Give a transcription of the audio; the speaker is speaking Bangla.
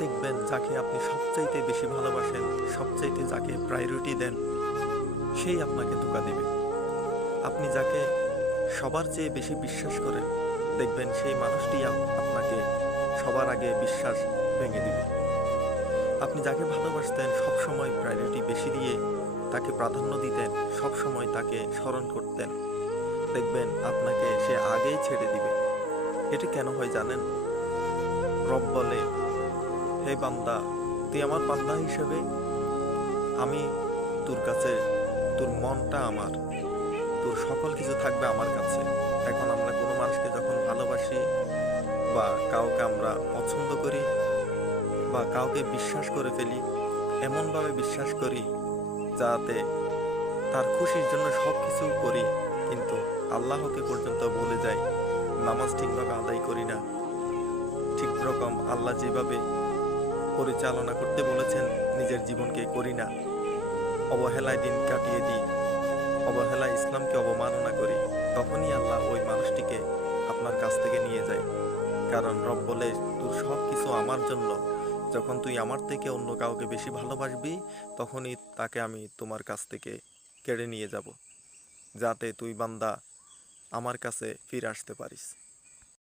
দেখবেন যাকে আপনি সবচাইতে বেশি ভালোবাসেন, সবচাইতে যাকে প্রায়োরিটি দেন, সেই আপনাকে ধোঁকা দিবে। আপনি যাকে সবার চেয়ে বেশি বিশ্বাস করেন, দেখবেন সেই মানুষটি আপনাকে সবার আগে বিশ্বাস ভেঙে দিবে। আপনি যাকে ভালোবাসতেন, সবসময় প্রায়োরিটি বেশি দিয়ে তাকে প্রাধান্য দিতেন, সবসময় তাকে স্মরণ করতেন, দেখবেন আপনাকে সে আগেই ছেড়ে দিবে। এটি কেন হয় জানেন? রব বলে, হে বান্দা, তুই আমার বান্দা হিসেবে, আমি তোর কাছে, তোর মনটা আমার, তোর সকল কিছু থাকবে আমার কাছে। এখন আমরা কোনো মানুষকে যখন ভালোবাসি বা কাউকে আমরা পছন্দ করি বা কাউকে বিশ্বাস করে ফেলি, এমনভাবে বিশ্বাস করি যাতে তার খুশির জন্য সব কিছু করি, কিন্তু আল্লাহকে পর্যন্ত ভুলে যাই, নামাজ ঠিকভাবে আদায় করি না, ঠিক রকম আল্লাহ যেভাবে পরিচালনা করতে বলেছেন নিজের জীবনকে করি না, অবহেলায় দিন কাটিয়ে দিই, অবহেলায় ইসলামকে অবমাননা করি, তখনই আল্লাহ ওই মানুষটিকে আপনার কাছ থেকে নিয়ে যায়। কারণ রব বলে, তোর সব কিছু আমার জন্য, যখন তুই আমার থেকে অন্য কাউকে বেশি ভালোবাসবি, তখনই তাকে আমি তোমার কাছ থেকে কেড়ে নিয়ে যাব, যাতে তুই বান্দা আমার কাছে ফিরে আসতে পারিস।